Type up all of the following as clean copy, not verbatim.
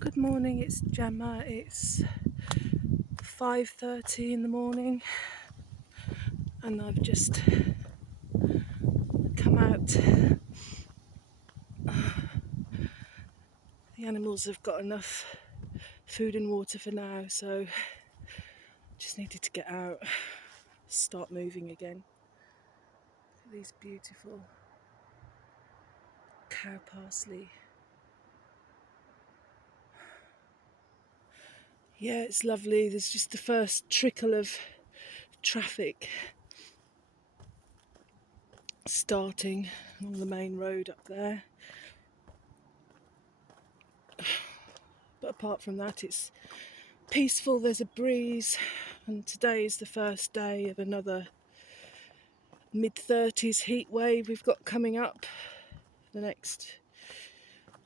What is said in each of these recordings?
Good morning, it's Gemma. It's 5:30 in the morning and I've just come out. The animals have got enough food and water for now, so just needed to get out, start moving again. These beautiful cow parsley. Yeah, it's lovely. There's just the first trickle of traffic starting on the main road up there. But apart from that, it's peaceful. There's a breeze, and today is the first day of another mid-30s heat wave we've got coming up the next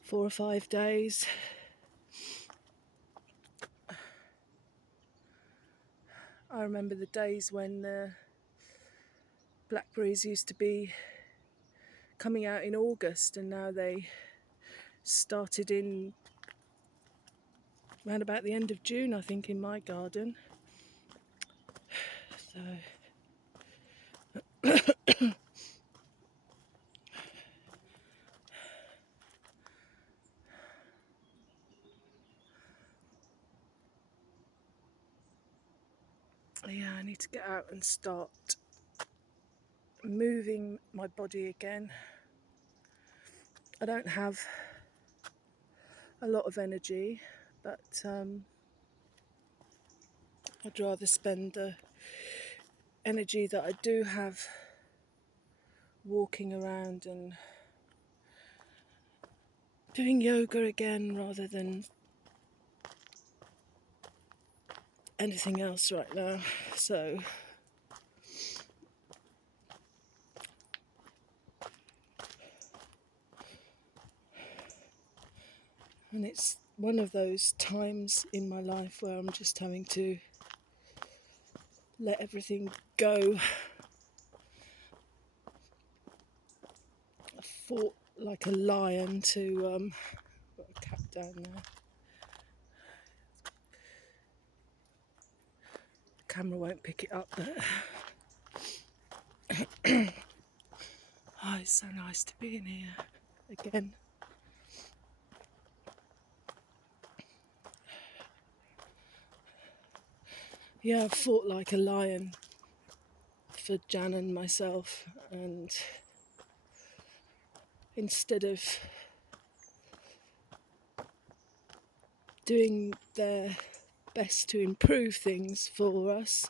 4 or 5 days. I remember the days when blackberries used to be coming out in August, and now they started in around about the end of June, I think, in my garden. So yeah, I need to get out and start moving my body again. I don't have a lot of energy, but I'd rather spend the energy that I do have walking around and doing yoga again rather than anything else right now. So and it's one of those times in my life where I'm just having to let everything go. I fought like a lion to got a cat down there. The camera won't pick it up, but oh, it's so nice to be in here again. Yeah, I fought like a lion for Jan and myself, and instead of doing their best to improve things for us,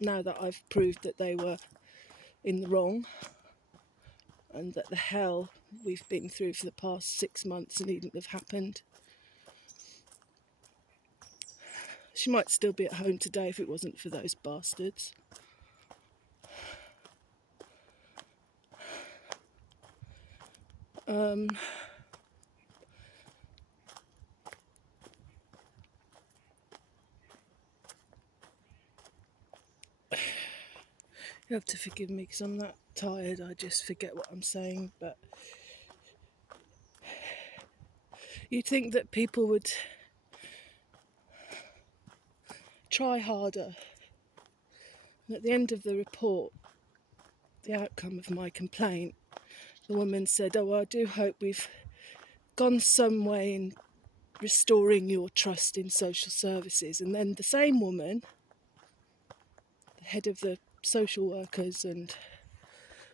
now that I've proved that they were in the wrong and that the hell we've been through for the past 6 months needn't have happened. She might still be at home today if it wasn't for those bastards. You have to forgive me because I'm that tired, I just forget what I'm saying, but you'd think that people would try harder. And at the end of the report, the outcome of my complaint, the woman said, "Oh, I do hope we've gone some way in restoring your trust in social services." And then the same woman, the head of the social workers and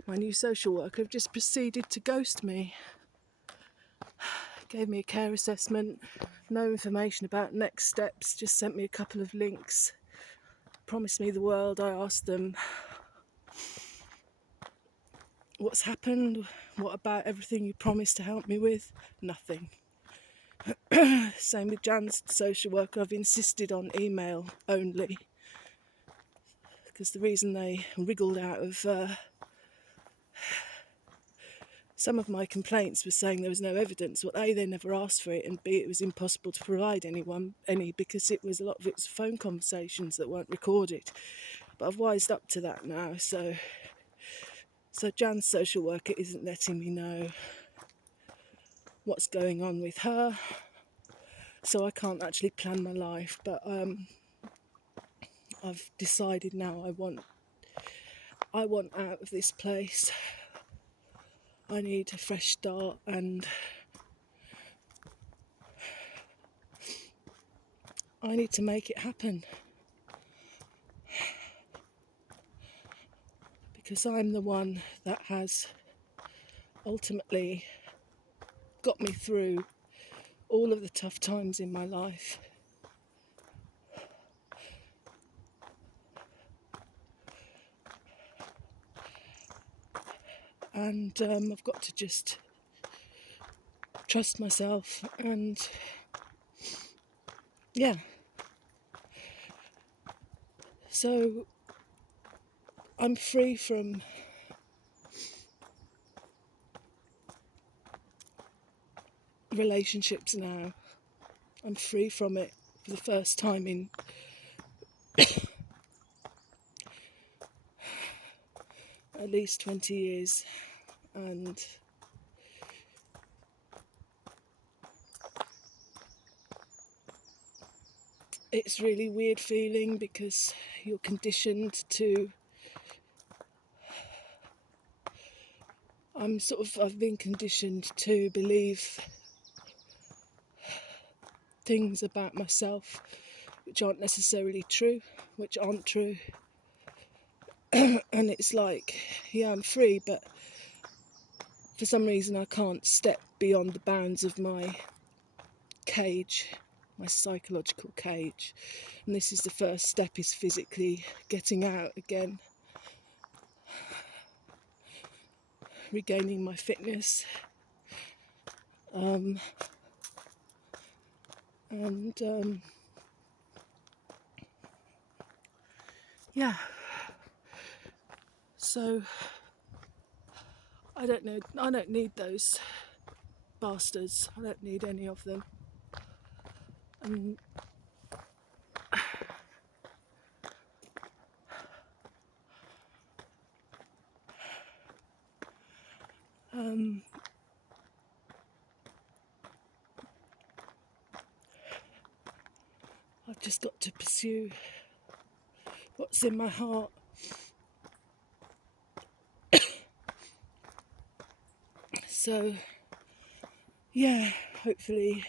my new social worker, have just proceeded to ghost me. Gave me a care assessment, no information about next steps, just sent me a couple of links, promised me the world. I asked them, what's happened? What about everything you promised to help me with? Nothing. Same with Jan's social worker. I've insisted on email only because the reason they wriggled out of some of my complaints was saying there was no evidence. Well, A, they never asked for it, and B, it was impossible to provide any because it was a lot of it was phone conversations that weren't recorded. But I've wised up to that now, so Jan's social worker isn't letting me know what's going on with her, so I can't actually plan my life. But I've decided now I want out of this place. I need a fresh start, and I need to make it happen, because I'm the one that has ultimately got me through all of the tough times in my life. And I've got to just trust myself, and yeah. So I'm free from relationships now. I'm free from it for the first time in at least 20 years. And it's really weird feeling, because you're conditioned to, I've been conditioned to believe things about myself which aren't necessarily true, which aren't true. And it's like, yeah, I'm free, but for some reason I can't step beyond the bounds of my cage, my psychological cage. And this is the first step, is physically getting out again, regaining my fitness, and yeah. So I don't need those bastards. I don't need any of them. And I've just got to pursue what's in my heart. So yeah, hopefully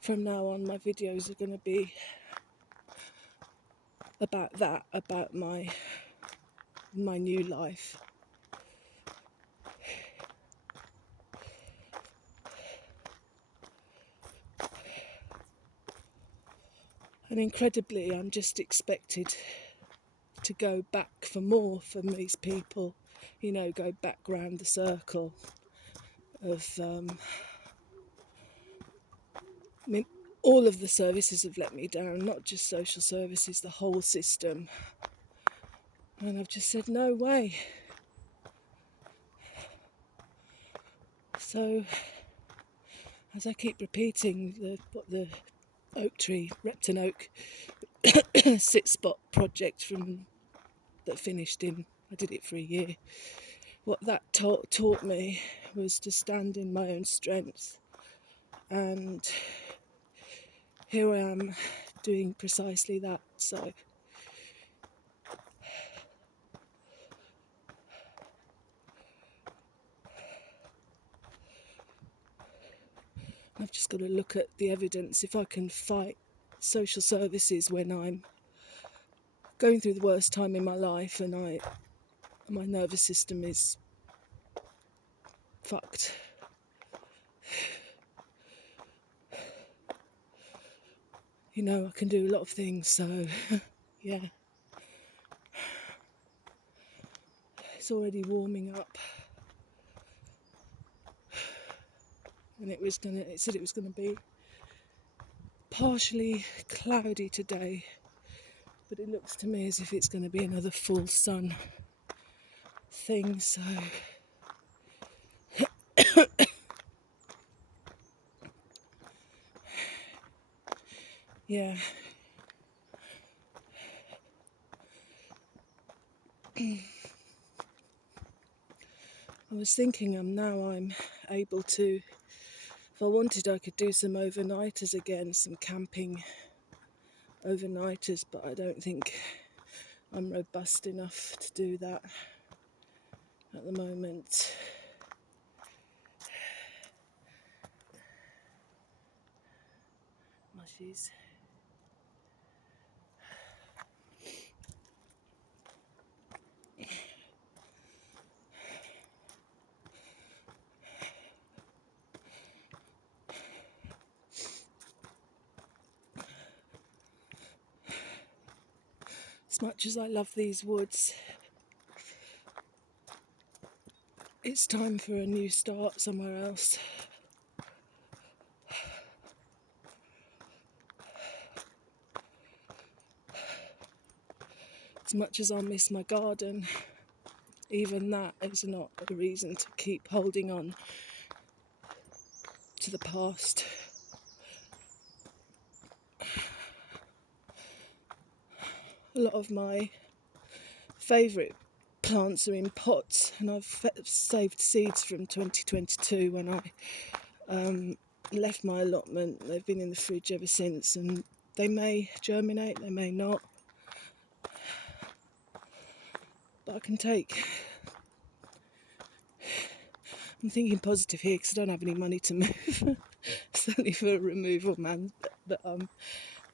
from now on my videos are going to be about that, about my new life. And incredibly, I'm just expected to go back for more from these people, go back round the circle of, I mean, all of the services have let me down, not just social services, the whole system. And I've just said, no way. So, as I keep repeating, what the oak tree, Repton Oak sit spot project that finished I did it for a year. What that taught me was to stand in my own strength, and here I am doing precisely that. So I've just got to look at the evidence. If I can fight social services when I'm going through the worst time in my life and my nervous system is fucked, I can do a lot of things. So yeah, it's already warming up. And it said it was gonna be partially cloudy today, but it looks to me as if it's going to be another full sun thing. So yeah. I was thinking I'm able to, if I wanted, I could do some overnighters again, some camping overnighters, but I don't think I'm robust enough to do that at the moment. Mushies. As much as I love these woods, it's time for a new start somewhere else. As much as I miss my garden, even that is not a reason to keep holding on to the past. A lot of my favourite plants are in pots, and I've saved seeds from 2022 when I left my allotment. They've been in the fridge ever since, and they may germinate, they may not. But I can take... I'm thinking positive here because I don't have any money to move. Certainly for a removal man. But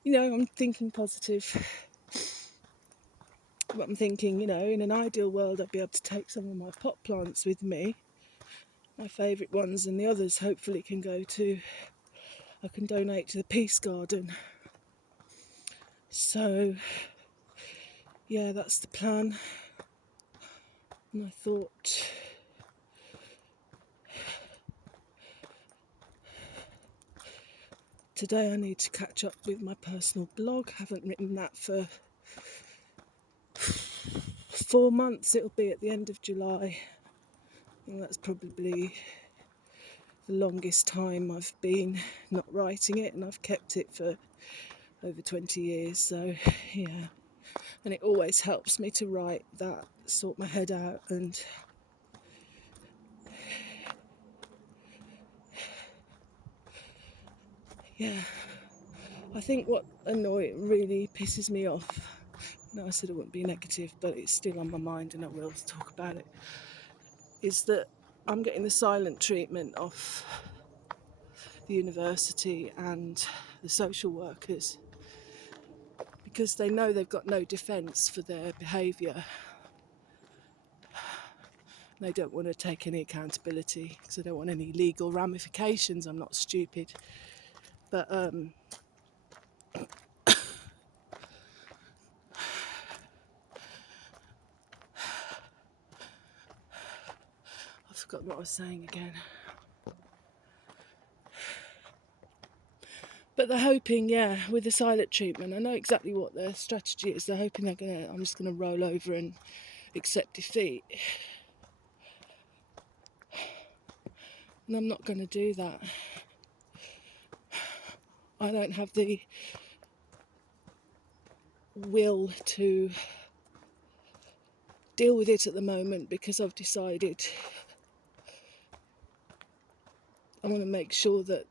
you know, I'm thinking positive. But I'm thinking, you know, in an ideal world I'd be able to take some of my pot plants with me, my favourite ones, and the others hopefully can go to... I can donate to the Peace Garden. So, yeah, that's the plan. And I thought... today I need to catch up with my personal blog. I haven't written that for 4 months. It'll be at the end of July. I think that's probably the longest time I've been not writing it, and I've kept it for over 20 years. So, yeah. And it always helps me to write that, sort my head out, and yeah. I think what really pisses me off, I said it wouldn't be negative, but it's still on my mind and I will talk about it, is that I'm getting the silent treatment off the university and the social workers because they know they've got no defence for their behaviour. They don't want to take any accountability because they don't want any legal ramifications. I'm not stupid. But I've forgotten what I was saying again. But they're hoping, yeah, with the silent treatment, I know exactly what their strategy is. They're hoping I'm just going to roll over and accept defeat. And I'm not going to do that. I don't have the will to deal with it at the moment because I've decided I want to make sure that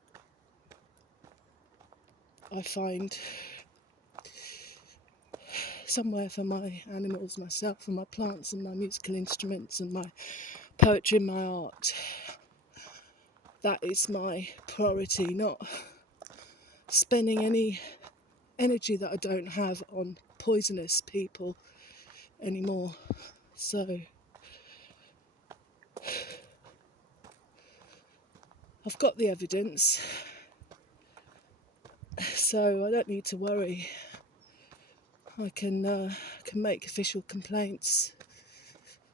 I find somewhere for my animals, myself, and my plants and my musical instruments and my poetry and my art. That is my priority, not spending any energy that I don't have on poisonous people anymore. So I've got the evidence, so I don't need to worry. I can make official complaints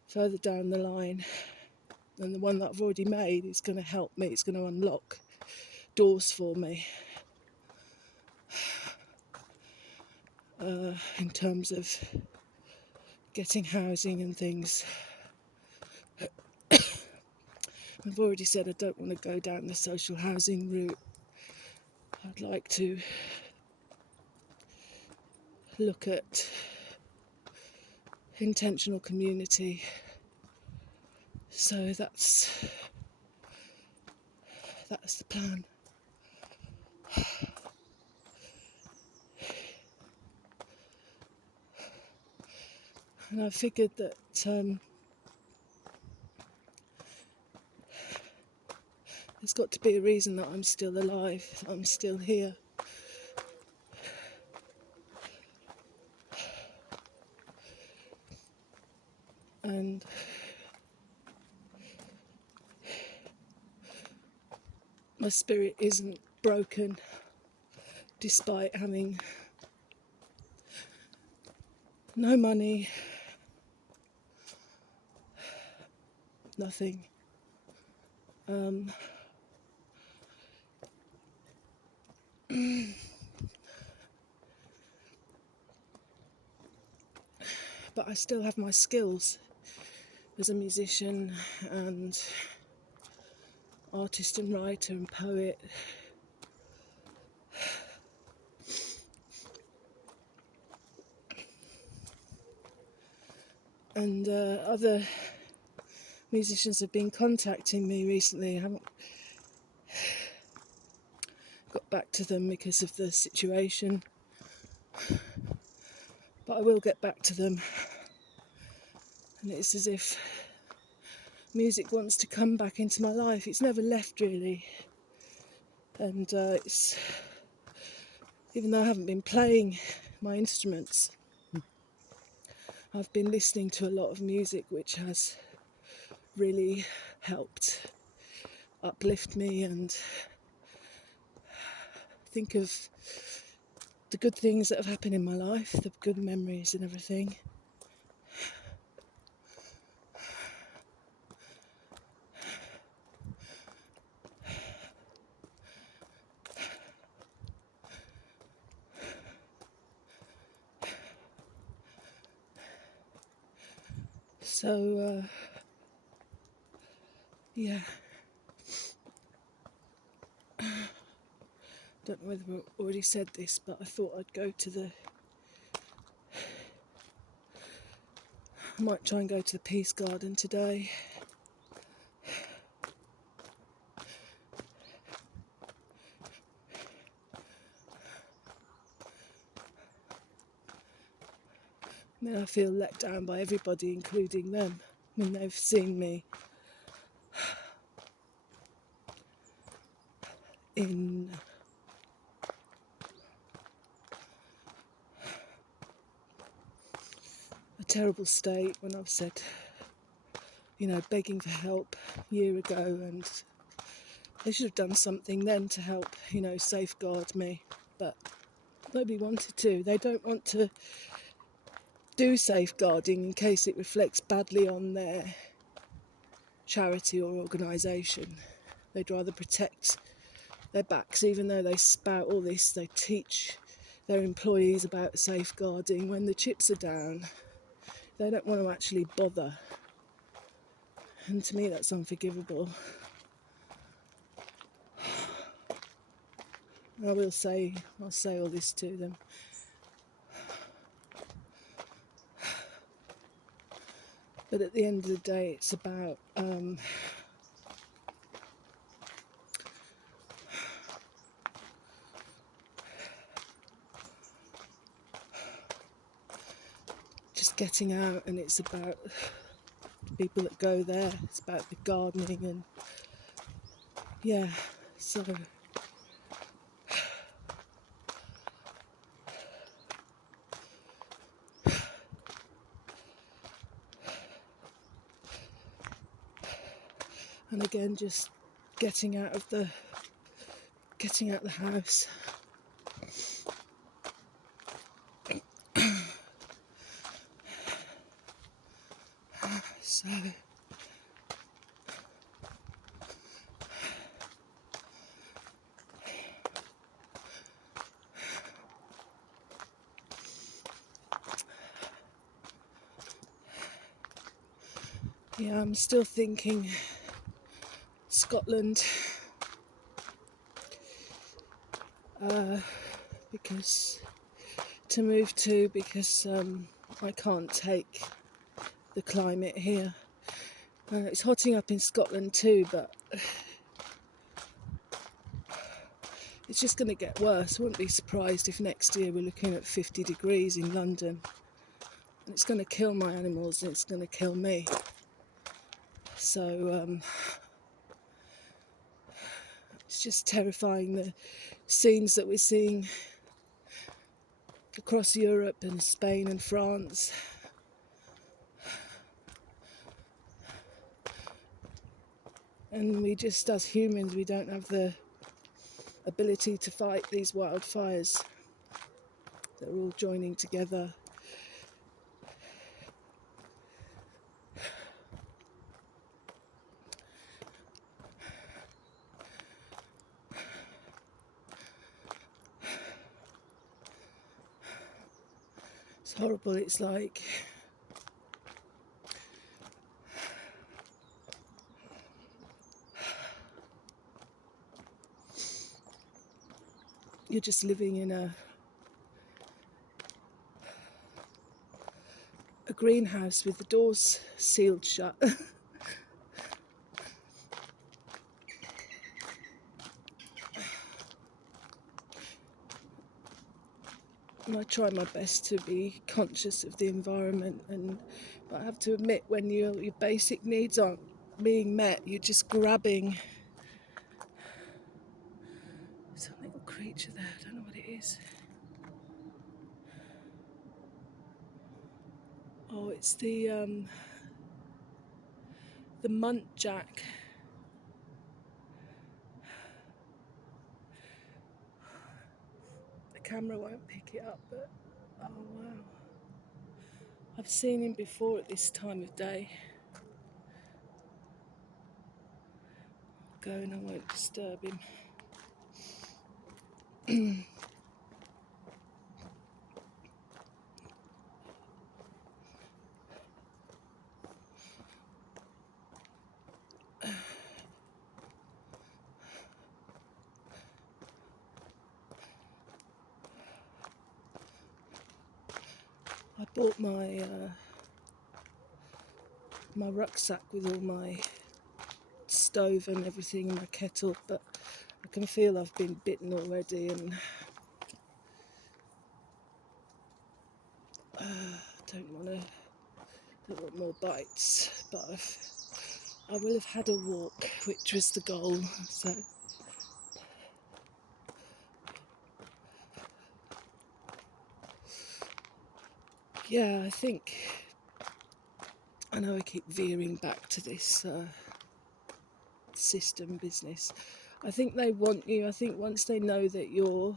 further down the line, and the one that I've already made is going to help me. It's going to unlock doors for me in terms of getting housing and things. I've already said I don't want to go down the social housing route. I'd like to look at intentional community. So that's That's the plan. And I figured that there's got to be a reason that I'm still alive, that I'm still here. And my spirit isn't broken despite having no money, nothing. But I still have my skills as a musician and artist and writer and poet. And other musicians have been contacting me recently. I haven't got back to them because of the situation, but I will get back to them. And it's as if music wants to come back into my life. It's never left really. And it's, even though I haven't been playing my instruments, I've been listening to a lot of music which has really helped uplift me and think of the good things that have happened in my life, the good memories and everything. So, yeah. Don't know whether I already said this, but I thought I'd go to the... I might try and go to the Peace Garden today. I mean, I feel let down by everybody, including them. I mean, they've seen me in a terrible state when I've said, begging for help a year ago, and they should have done something then to help, safeguard me, but nobody wanted to. They don't want to do safeguarding in case it reflects badly on their charity or organisation. They'd rather protect their backs, even though they spout all this, they teach their employees about safeguarding. When the chips are down, they don't want to actually bother. And to me, that's unforgivable. I'll say all this to them. But at the end of the day, it's about just getting out, and it's about the people that go there. It's about the gardening and so and again, just getting out the house. So I'm still thinking Scotland, because I can't take the climate here. It's hotting up in Scotland too, but it's just going to get worse. I wouldn't be surprised if next year we're looking at 50 degrees in London. And it's going to kill my animals and it's going to kill me. So it's just terrifying, the scenes that we're seeing across Europe and Spain and France. And we just, as humans, we don't have the ability to fight these wildfires. They're all joining together. It's horrible. It's like you're just living in a greenhouse with the doors sealed shut. And I try my best to be conscious of the environment, but I have to admit, when your basic needs aren't being met, you're just grabbing. There's a little creature there, I don't know what it is. Oh, it's the muntjac. The camera won't pick it up, but oh wow. I've seen him before at this time of day. I'll go and I won't disturb him. I bought my rucksack with all my stove and everything in my kettle, but I can feel I've been bitten already, and don't want more bites, but I will have had a walk, which was the goal. So yeah, I know I keep veering back to this system business. I think they want you. I think once they know that you're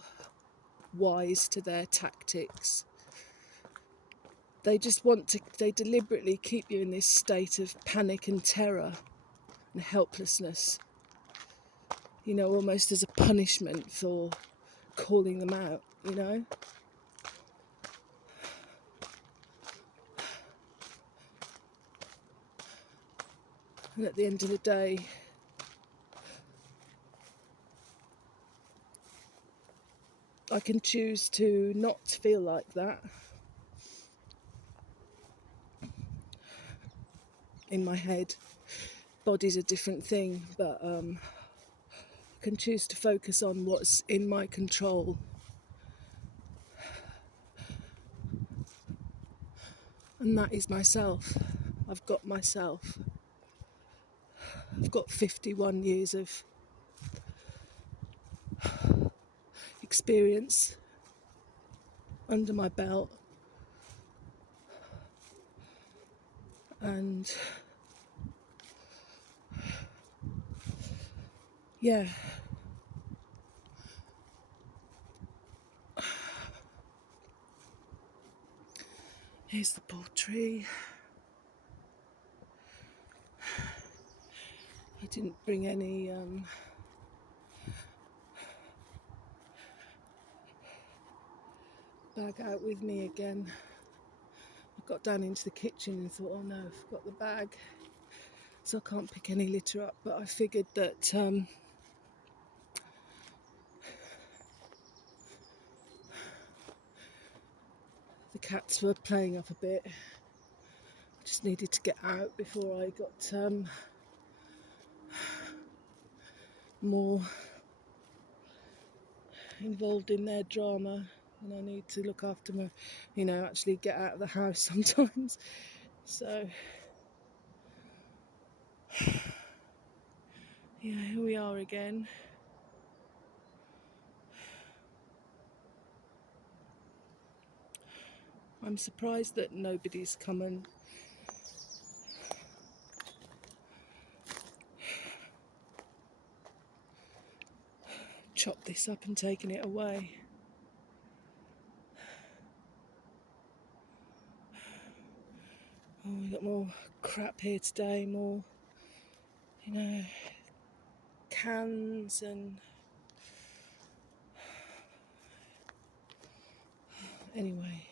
wise to their tactics, they deliberately keep you in this state of panic and terror and helplessness, almost as a punishment for calling them out, And at the end of the day, I can choose to not feel like that in my head. Body's a different thing, but I can choose to focus on what's in my control. And that is myself. I've got myself. I've got 51 years of experience under my belt. And yeah. Here's the poor tree. I didn't bring any bag out with me again. I got down into the kitchen and thought, oh no, I forgot the bag, so I can't pick any litter up. But I figured that the cats were playing up a bit. I just needed to get out before I got more involved in their drama, and I need to look after my, actually get out of the house sometimes. So, yeah, here we are again. I'm surprised that nobody's come and chopped this up and taken it away. Oh, we got more crap here today, more, cans and... Anyway,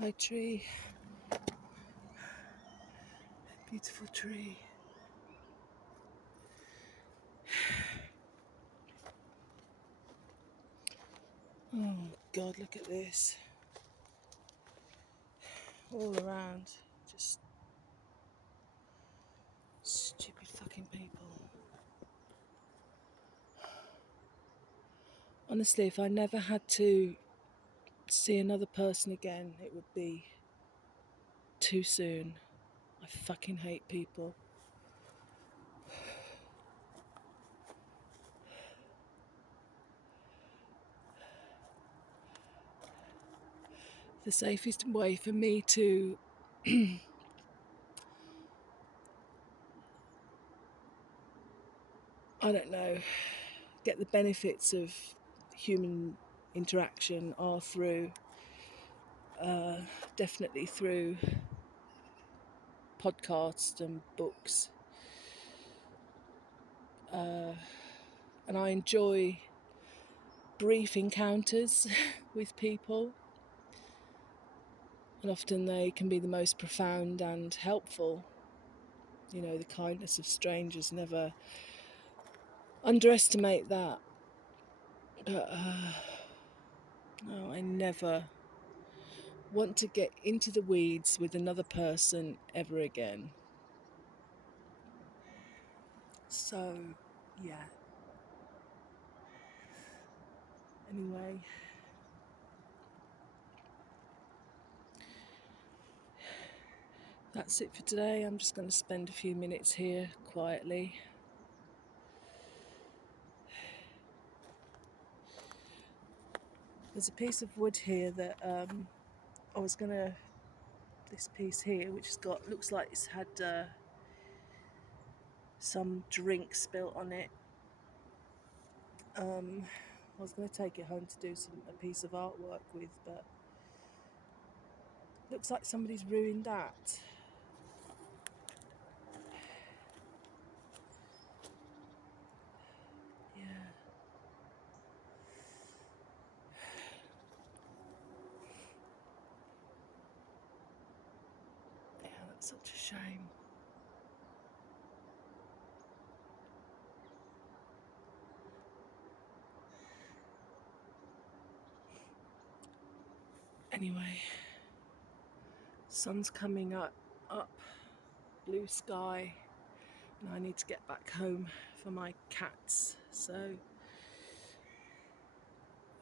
hi tree, beautiful tree. Oh God, look at this. All around, just stupid fucking people. Honestly, if I never had to see another person again, it would be too soon. I fucking hate people. The safest way for me to I don't know, get the benefits of human interaction are through, definitely through podcasts and books. And I enjoy brief encounters with people, and often they can be the most profound and helpful. The kindness of strangers, never underestimate that. But no, I never want to get into the weeds with another person ever again. So, yeah. Anyway, that's it for today. I'm just going to spend a few minutes here quietly. There's a piece of wood here that this piece here, which looks like it's had some drink spilt on it. I was going to take it home to do a piece of artwork with, but looks like somebody's ruined that. Yeah. Yeah, that's such a shame. Anyway, sun's coming up, blue sky, and I need to get back home for my cats. So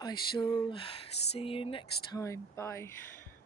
I shall see you next time. Bye.